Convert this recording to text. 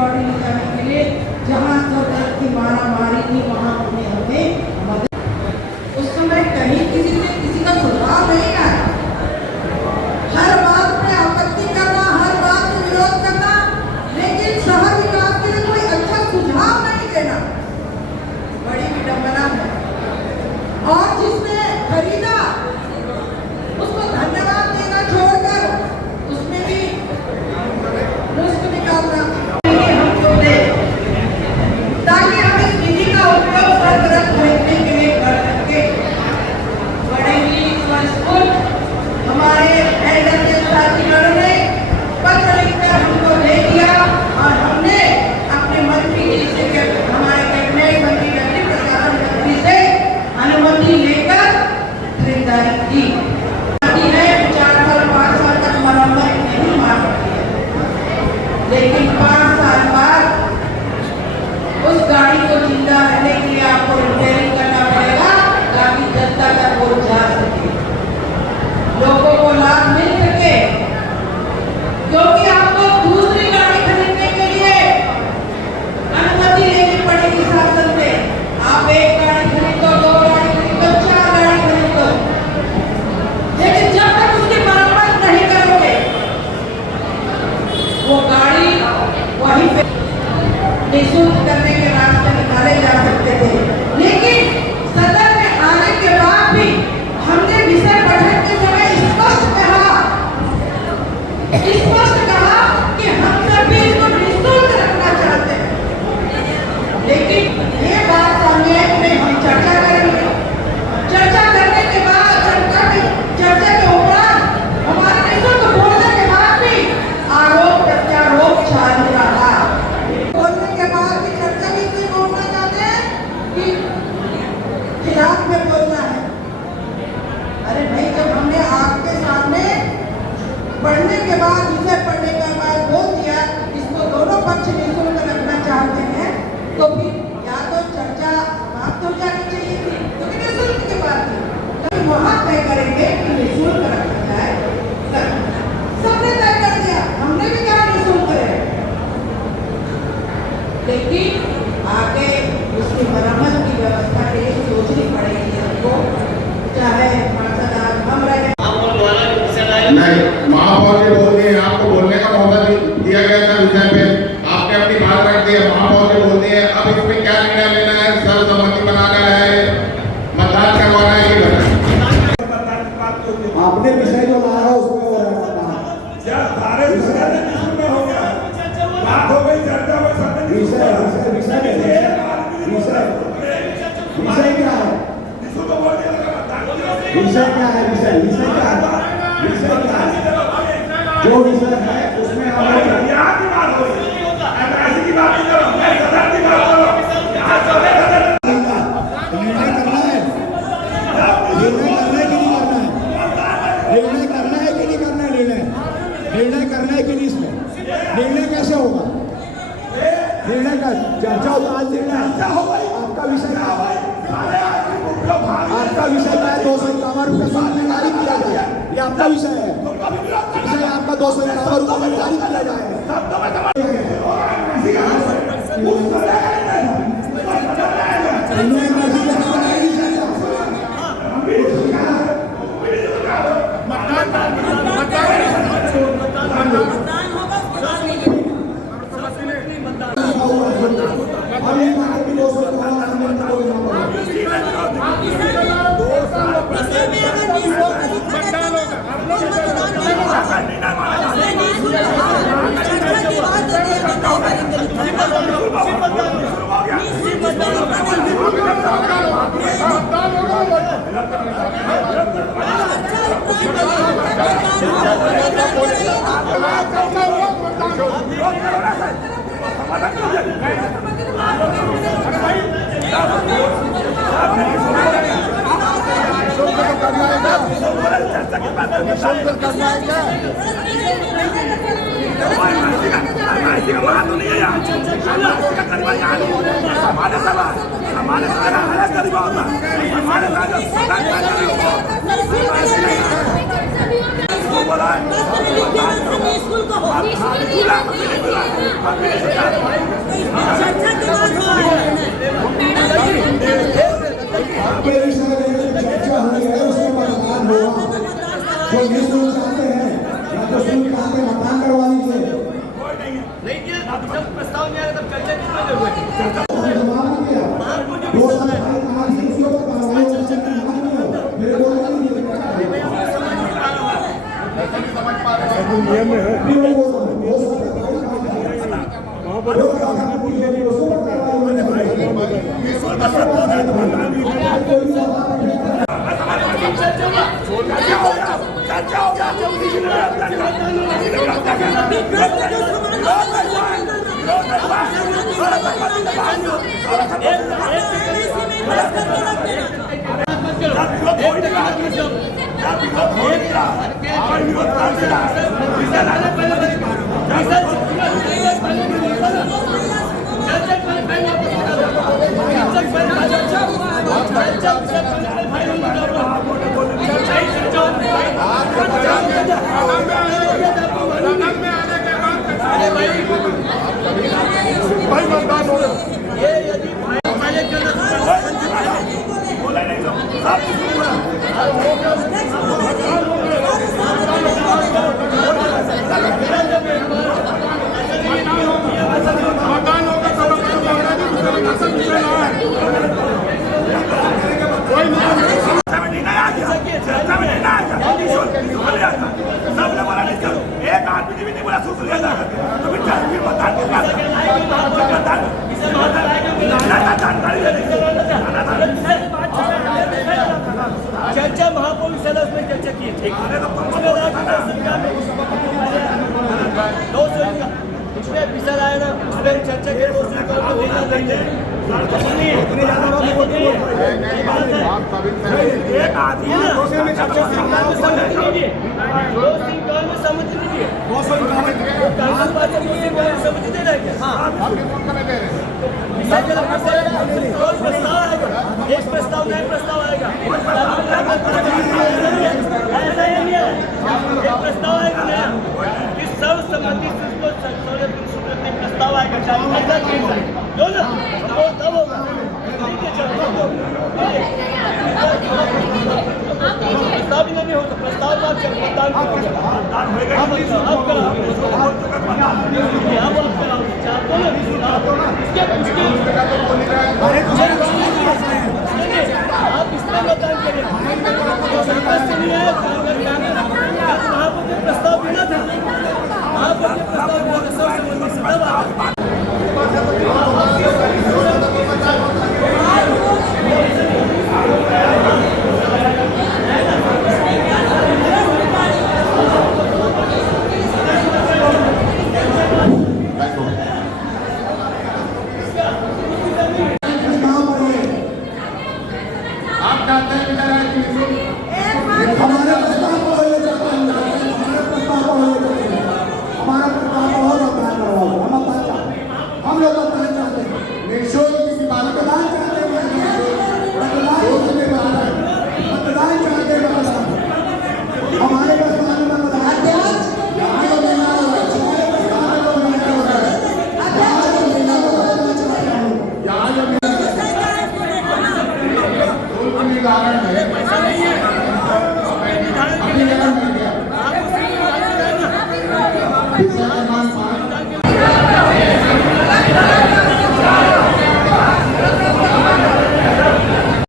Body ले जाने के लिए जहाँ जरूरत की मारामारी थी वहाँ उन्हें हमें मदद। उस समय कहीं किसी का सुझाव नहीं आया। हर बात पे आपत्ति करना, हर बात में विरोध करना, लेकिन शहर विकास के लिए कोई अच्छा सुझाव नहीं देना बड़ी विडंबना है। और जिसने खरीदा उसको धन्यवाद देना छोड़कर उसमें भी मुफ्त निकालना हमको दे, ताकि हम इस निधि का उपयोग सरगर्म खरीदने के लिए कर सके। बड़े ही स्कूल हमारे एल्डर के साथियों ने पत्र लिखकर हमको दे दिया और हमने अपने मंत्री जी से, हमारे कैबिनेट मंत्री गृह प्रशासन मंत्री से अनुमति लेकर खरीदारी की है। 4 साल 5 साल तक मरम्मत नहीं मांगती है, लेकिन 5 साल बाद उस गाड़ी को जिंदा रहने के लिए आपको रिपेयरिंग करना पड़ेगा ताकि जनता तक वो जा सके, लोगों को लाभ मिल सके। क्योंकि आपको दूसरी गाड़ी खरीदने के लिए अनुमति लेनी पड़ेगी शासन से। आप 1 गाड़ी खरीदो, 2 गाड़ी खरीदो, 4 गाड़ी खरीदो, लेकिन जब तक उसकी मरम्मत नहीं करोगे वो गाड़ी वहीं पे निःशुल्क करने के रास्ते निकाले जा सकते थे। लेकिन सदन में आने के बाद भी हमने विषय पढ़ने के समय स्पष्ट कहा कि हम सब भी इसको निःशुल्क रखना चाहते हैं। लेकिन ये बात सामने है कि नहीं, हम चर्चा करेंगे। चर्चा करने के बाद चर्चा के उपरांत हमारे निःशुल्क बोलने के बाद भी आरोप प्रत्यारोप जारी रहा। बोलने के बाद भी चर्चा में से बोलना चाहते हैं कि खिलाफ में बोलना है। अरे नहीं, जब हमने आपके सामने पढ़ने के बाद, विषय पढ़ने के बाद बोल दिया इसको दोनों पक्ष निःशुल्क रखना चाहते हैं, तो फिर या तो चर्चा समाप्त हो जानी चाहिए थी, क्योंकि निःशुल्क की बात थी। तभी वहाँ तय करेंगे कि निःशुल्क रखा जाए। सबने तय कर दिया, हमने भी कहा निःशुल्क रहे, लेकिन आगे उसकी मरम्मत की व्यवस्था के लिए सोचनी पड़ेगी सबको, चाहे हम रहे। नहीं, महापौर जी बोल रहे हैं, आपको बोलने का मौका दिया गया था विषय पे, आपने अपनी बात रख दी है। महापौर जी बोल रहे हैं, अब इसमें क्या निर्णय लेना है? सर्वसम्मति बनाना है, मतदान करवाना है, ये बताएं। आपने विषय जो लाया उसमें हो रहा है सारे में हो गया, बात हो गई, चर्चा में विषय क्या है? जो विषय है उसमें निर्णय करना है कि नहीं? इसमें निर्णय कैसे होगा? निर्णय का चर्चा होगा, आज निर्णय आपका विषय क्या है? आपका विषय क्या है? 251 रुपये शुल्क जारी किया जाए, ये आपका विषय है। विषय आपका 251 रुपये जारी किया जाए। निःशुल्क हो आपके विषय में चर्चा हुई है, उसमें मतदान होगा। जो निःशुल्क चाहते हैं या तो शुल्क चाहते हैं, मतदान करवा लीजिए। प्रस्ताव नहीं आया तब चर्चा किस पर हुई? जवाब नहीं दिया। 2 साल पहले कहा थी, उसके ऊपर कार्रवाई होनी चाहिए, मालूम नहीं हो। मेरे को नहीं दिया। नियम में है नहीं वही बोल रहा हूँ, 2 साल पहले कहा था। वहाँ पर लोग कहा था, पूछ लेंगे, उसको पर कार्रवाई होनी चाहिए। भाई मतदान हो रहा चर्चा महापौर सदस्य में चर्चा की थी। उसमें विषय आया ना, अगर चर्चा के 2 को देना देंगे इतने ज्यादा लोग नहीं है। एक आदमी ना समझ लीजिए समझ दे रहा है क्या? प्रस्ताव आएगा, एक प्रस्ताव नया प्रस्ताव आएगा, ऐसा ही नहीं है। एक प्रस्ताव आएगा नया कि सर्वसम्मति प्रस्ताव आएगा, चाहे जो ना वो तब होगा। ठीक है, चलो प्रस्ताव ही नहीं होता, प्रस्ताव बात चल मतदान अब आप इसमें मतदान करें। महापौर ने प्रस्ताव देना था, महापौर ने प्रस्ताव देना था सर्वसम्मति से तब है